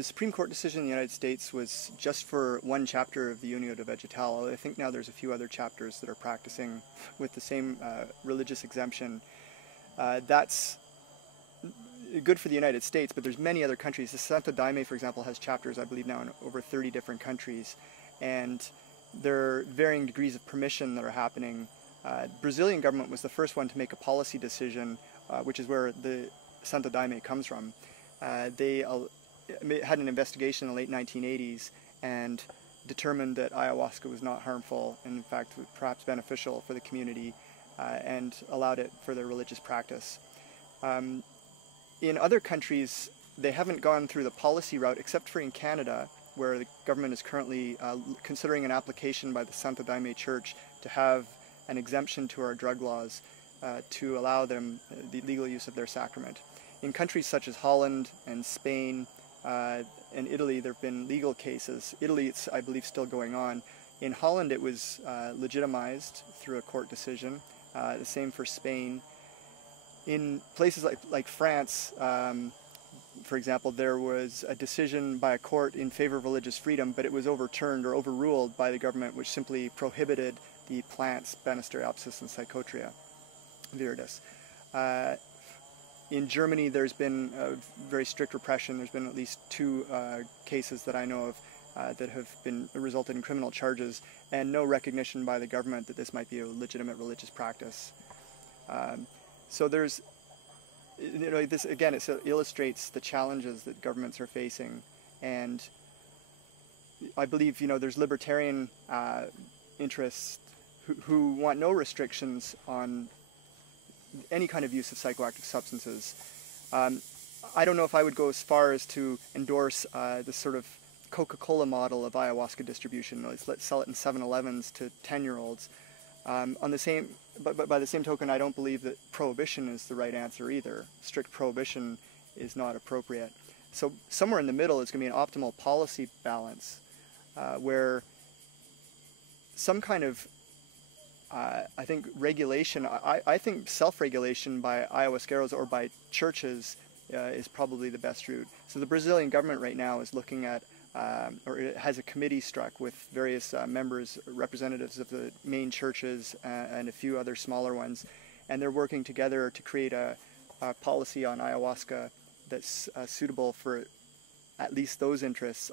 The Supreme Court decision in the United States was just for one chapter of the Unio de Vegetal. I think now there's a few other chapters that are practicing with the same religious exemption. That's good for the United States, but there's many other countries. The Santo Daime, for example, has chapters, I believe now, in over 30 different countries. And there are varying degrees of permission that are happening. Brazilian government was the first one to make a policy decision, which is where the Santo Daime comes from. They had an investigation in the late 1980s and determined that ayahuasca was not harmful and in fact perhaps beneficial for the community, and allowed it for their religious practice. In other countries, they haven't gone through the policy route, except for in Canada, where the government is currently considering an application by the Santo Daime Church to have an exemption to our drug laws to allow them the legal use of their sacrament. In countries such as Holland and Spain and Italy, there have been legal cases. Italy, it's, I believe, still going on. In Holland, it was legitimized through a court decision. The same for Spain. In places like France, for example, there was a decision by a court in favor of religious freedom, but it was overturned or overruled by the government, which simply prohibited the plants Banisteriopsis and Psychotria viridis. In Germany, there's been a very strict repression. There's been at least 2 cases that I know of that have been resulted in criminal charges, and no recognition by the government that this might be a legitimate religious practice. So there's, this again, it illustrates the challenges that governments are facing, and I believe there's libertarian interests who want no restrictions on any kind of use of psychoactive substances. I don't know if I would go as far as to endorse this sort of Coca-Cola model of ayahuasca distribution. Let's sell it in 7-Elevens to 10-year-olds. But by the same token, I don't believe that prohibition is the right answer either. Strict prohibition is not appropriate. So somewhere in the middle is going to be an optimal policy balance where some kind of I think regulation, I think self-regulation by ayahuasqueros or by churches is probably the best route. So the Brazilian government right now is looking at, or it has a committee struck with various members, representatives of the main churches and a few other smaller ones, and they're working together to create a policy on ayahuasca that's suitable for at least those interests.